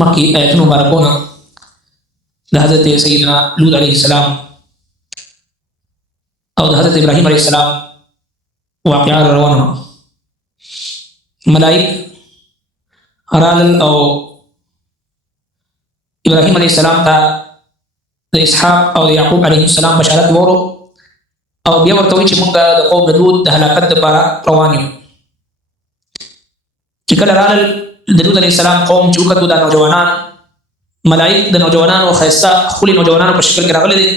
مخکې آیتونو مبارکونه د حضرت سیدنا لوط علیه السلام او د حضرت ابراهیم علیه السلام واقعه روانه ملائک رالل او ابراهیم علیه السلام ته د اسحاق او د یعقوب علیه السلام بشارت وورو او بیا ورته وایي چې موږ د قوم د لوط د هلاکت لپاره روان یو چې کله رالل د لوط علیه السلام قوم چې وکتو دا نوجوانان ملائک د نوجوانانو ښایسته ښکلي نوجوانانو په شکل کې راغلي دي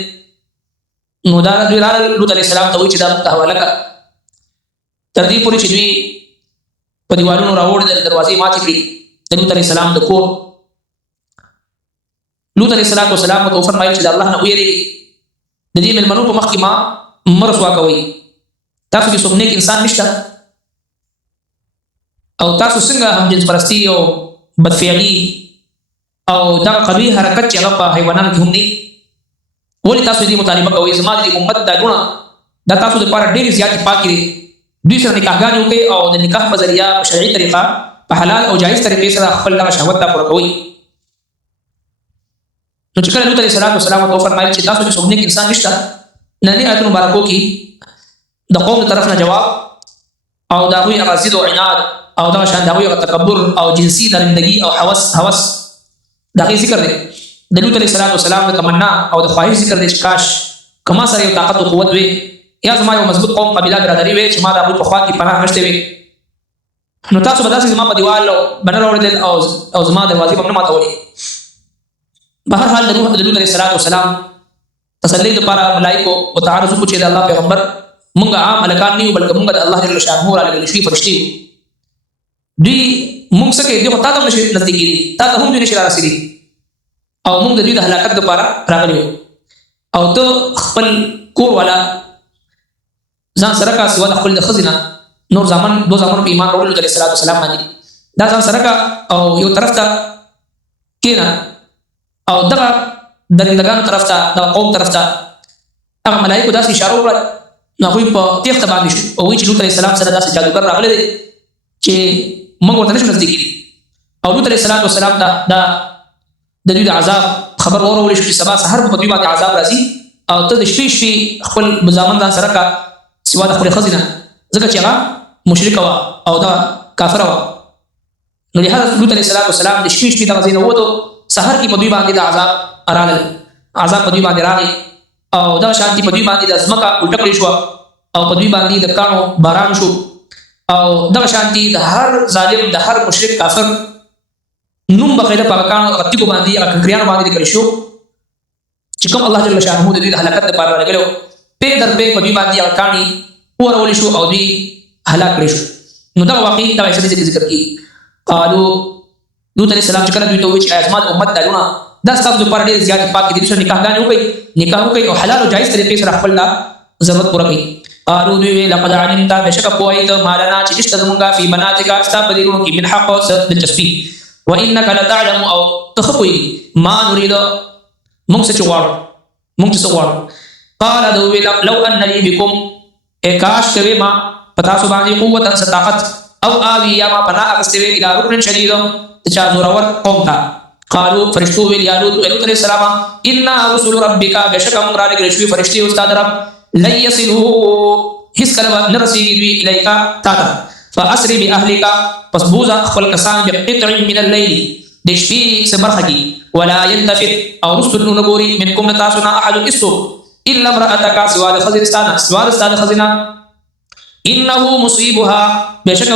نو دا دوی رالل لوط علیه السلام ته وایي چې دا موږ ته حواله کړه تر دې پورې چې دوی په دیوالونو راوړي د دروازې ماتې کړي د لوط علیه السلام د کور لوط علیه السلام ته وفرمایل چې د الله نه ویریږئ د دې مېلمنو په مخ کې ما مه رسوا کوئ تاسو کې څوک نیک انسان نشته او تاسو څنګه هم جنس پرستي او بدفعلي او دغه قبیح حرکت چې هغه په حیوانانو کې هم دی ولې تاسو دې مطالبه کوئ زما د امت دا ګونه دا تاسو لپاره ډېرې زیاتې پاکې دي دوی سره نکاحګانې وکړئ او د نکاح په ذریعه په شرعي طریقه په حلال او جایز طریقې سره خپل دغه شهوت ته پوره کوئ نو چې کله لوط علیه السلام ته وفرمایل چې تاسو کې څوک نیک انسان نشته ننني آیتونو مبارکو کې د قوم طرف نه جواب او د هغوی هغه ضد او عناد او دغه شان د هغوی هغه تکبر او جنسي درندګي او هوس د هغې ذکر دی د لوط علیه السلام د تمنا او د خواهش ذکر دی چې کاش که ما سره یو طاقت او قوت وي یا زما یو مضبوط قوم قبیله برادري وي چې ما د هغوی په خوا کې پناه غشتې وي نو تاسو به داسې زما په دیوال به نه راوړېدل او زما دروازې به نه ماتولې بهرحال د لوط علیه السلام تسلی لپاره ملائکو او تعارض وکړو چې د الله پیغمبر مونږ عام هلکان نه یو بلکې مونږ د الله جل شانه رالېږلي شوي فرشتې یو دوی مونږ څه کوي دوی خو تا ته هم نشي نزدیکي دي تا ته هم دوی نشي رارسېدي او مونږ د دوی د هلاکت لپاره راغلي یو او ته خپل کور والا ځان سره کا سوا د خپل د ښځې نه نور زامن دو زامنو په ایمان راوړلو علیه السلام باندې دا ځان سره کا او یو طرف ته کېنه او دغه درندګانو طرف ته دغه قوم طرف ته هغه ملایکو داسې اشاره وکړه نو هغوی په تېښته باندې شو او وایي چې لوط علیه السلام سره داسې جادوګر راغلی دی چې موږ ورته نشو نزدیکي دي او لوط علیه السلام ته د دوی د عذاب خبر واورول شو چې سبا سحر په دوی باندې عذاب راځي او ته د شپې خپل زامن ځان سره کا سوا د خپلې ښځې نه ځکه چې هغه مشرکه وه او دا کافره وه نو لهذا لوط علیه السلام د شپې دغه ځای نه ووتو سحر کې په دوی باندې د عذاب راغل عذاب په دوی باندې راغی او دغه شانتي په دوی باندې د ځمکه الټه کړې شوه او په دوی باندې د کاڼو باران شو او دغه شانتي د هر ظالم د هر مشرک کافر نوم بقیده په کاڼو هغه تیږو باندې هغه ککریانو باندې لیکل شو چې کوم الله جل شانه د دوی د هلاکت لپاره راغلو په در په دوی باندې هغه کاڼي ورول شو او دوی هلاک کړي شو نو دا واقعي دا ذکر کی قالو لوط علیه السلام چې کله دوی ته وایي چې ازمات امت دالونه دا ستاسو لپاره ډېر زیات پاک دي چې نکاحګانې وکړي نکاح وکړي او حلال او جایز طریقې سره خپل ضرورت پوره کړي قالو دوی لقد علمت بشک پوهیت مالنا چې نشته زمونږ فی بناتک ستا په دیرونو کې من حق او دلچسپي وانک لتعلم او تخپوي ما نريد موږ څه غواړو قال دوی لو ان لي بكم اکاش کوي ما پتا سو باندې قوت او طاقت او آوی یا ما پناه اغستوي الى ركن شديد چا زورور قوم تا قالوا فرشتو ویل یا لوط علیہ السلام ان رسول ربک بشکم را لګل شوی فرشتي استاد رب لن يصلوا هیڅ کله نرسي دوی الیکا تا فاسري باهلک پس بوزا خپل کسان بقطع من الليل د شپې سبرخي ولا يلتفت او رسل نغوري منكم تاسنا احد اسو الا امراتك سوال خزرستان خزنا انه مصيبها بشک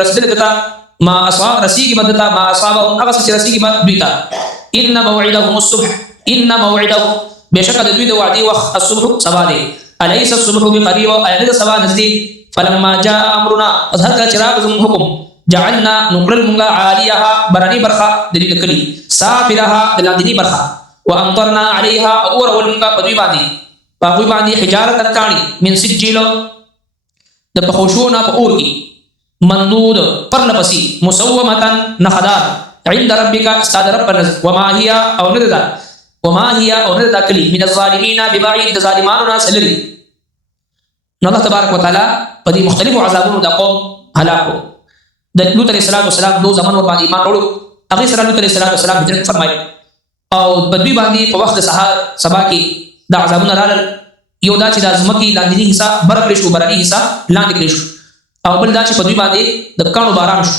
رسل دتا ما اصاب رسیږي بدتا ما اصابهم هغه چې رسیږي بدتا ان موعدهم الصبح ان موعدهم بشک د دوی د وعده وخت الصبح سبا دی اليس الصبح بقريب ايد سبا نزدي فلما جاء امرنا اظهر چراغ زم حکم جعلنا نقل منغا عاليها برني برخه د دې کلی سافلها د لاندې برخه وامطرنا عليها اور ولنغا پدوی باندې حجاره تکانی من سجيل د بخوشونه په اور کې مندود پرلپسی مسومتن نخدار عند ربک استاد رب وما هي او نددا کلی من الظالمین ببعید ظالماننا سلری نو الله تبارک وتعالى په دې مختلفو عذابونو د قوم هلاکو د لوط علیه السلام دو زمانو باندې ایمان وروړو هغه سره لوط علیه السلام هجرت فرمایي او بدوی باندې په وخت د سبا کې د عذابونو رالل یو دا چې د ازمکي لاندې حصہ برکړې شو برني حصہ لاندې کړې شو او بل دا چې په دوی باندې د کانو باران شو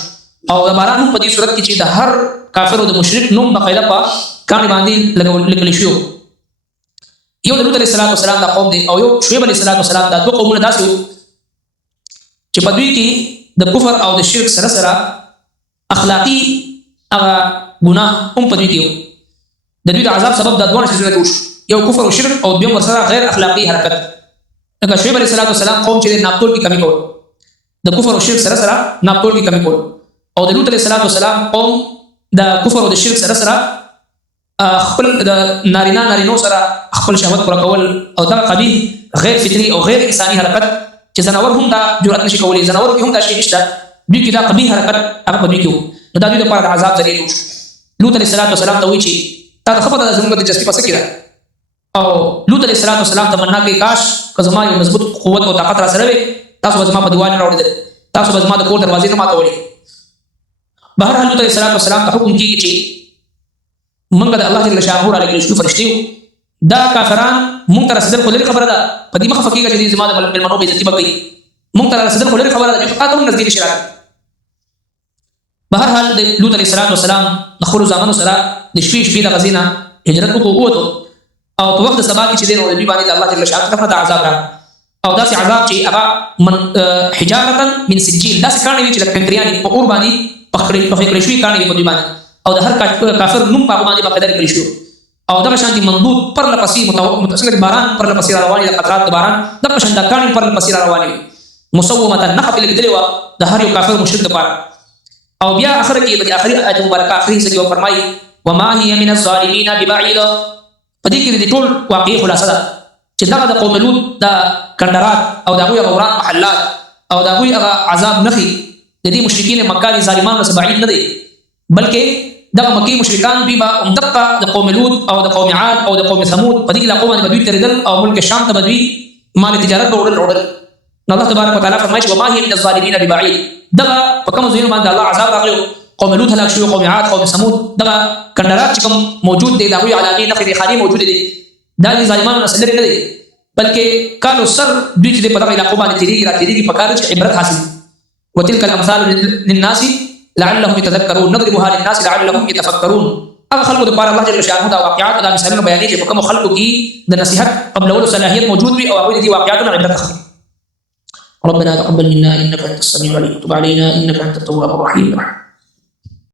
او د باران په دې صورت کې چې د هر کافر او د مشرک نوم بقایده په کانو باندې لیکل شو یو د لوط علیه السلام د قوم دی او یو شعیب علیه السلام د دوه قومونه داسې چې په دوی کې د کفر او د شرک سره سره اخلاقی هغه ګناه هم په دوی کې د دوی د عذاب سبب د دوه شي وشو یو کفر او شرک او دویم ورسره غیر اخلاقی حرکت لکه شعیب علیه السلام قوم چې ناپتول کې کمی کول د کفر او شرک سره سره ناپتول کې کمی کول او د لوط علیه السلام قوم د کفر او د شرک سره سره خپل د نارینو سره خپل شهوت پر کول او دا قبیح غیر فطری او غیر انساني حرکت چې زناور هم دا جرأت نشي کولی زناور هم دا شي نشته دوی کې دا قبیح حرکت هغه په دوی کې نو دا دوی لپاره د عذاب ذریعہ جوړ لوط علیه السلام ته وایي چې تا د خپل د زموږ د جستی پس کېده او لوط علیه السلام تمنا کوي کاش که زما یو مضبوط قوت او طاقت را سره وي تاسو به زما په دیوال راوړل تاسو به زما د کور دروازې نه ماتولې بهر لوط علیه السلام ته حکم کیږي چې موږ د الله جل شانه علیه شو فرشتي دا کافران موږ ته رسیدل خو لري خبره ده په دې مخه فکیږي چې زما د ملمنو به عزت کوي موږ ته رسیدل خو لري خبره ده چې تاسو نزدیک شي بهر حال د لوط علیه السلام د خپل ځامنو سره د شپې د غزینا هجرت وکړو او په وخت سبا کې چې دین او د باندې الله جل شانه طرفه د عذاب را او داسې عذاب چې هغه من حجاره من سجيل داسې کانه چې لکه پنکریاني په اور باندې پخړې شوی کانه په دې باندې او د هر کافر نوم په باندې بقدر کړی شو او دغه شانتي منبوط پر لپسې متصل باران پر لپسې رواني د قطرات باران دغه شان د کانه پر لپسې رواني مسومه نحف لګدلوا د هر یو کافر مشرک لپاره او بیا اخر کې په اخري آیت مبارکه اخري سره فرمایي وما هي من الظالمين ببعيد پدې کې د ټول واقعي خلاصه ده چې دغه د قوم لوط د کندرات او د هغوی غوران محلات او د هغوی عذاب نخي د دې مشرکین مکه دي ظالمانو څخه بعید نه دي بلکې دغه مکی مشرکان دوی به دغه د قوم لوط او د قوم عاد او د قوم ثمود په دې علاقو باندې دوی تردل او ملک شام ته دوی مال تجارت وړل الله تبارک وتعالى فرمایي وما هي من الظالمين ببعيد دغه په کوم ځای باندې الله عذاب راغلی قوم لوط هلاک شو قوم عاد قوم ثمود دغه کندرات چې کوم موجود دي دغه علامې نخري خالي موجود دي دا دي ظالمانو نسل نه دي بلکې کانو سر دوی چې په دغه علاقو باندې تیریږي په کار چې عبرت حاصل وتلك الامثال للناس لعلهم يتذكرون نضربها للناس لعلهم يتفكرون هغه خلکو لپاره الله جل شانه دا واقعات دا مثالونه بیانې چې په کوم خلکو کې د نصيحت قبل اول صلاحيت موجود وي او هغه دي واقعاتونه عبرت اخلي ربنا تقبل منا انك انت السميع العليم وتب علينا انك انت التواب الرحيم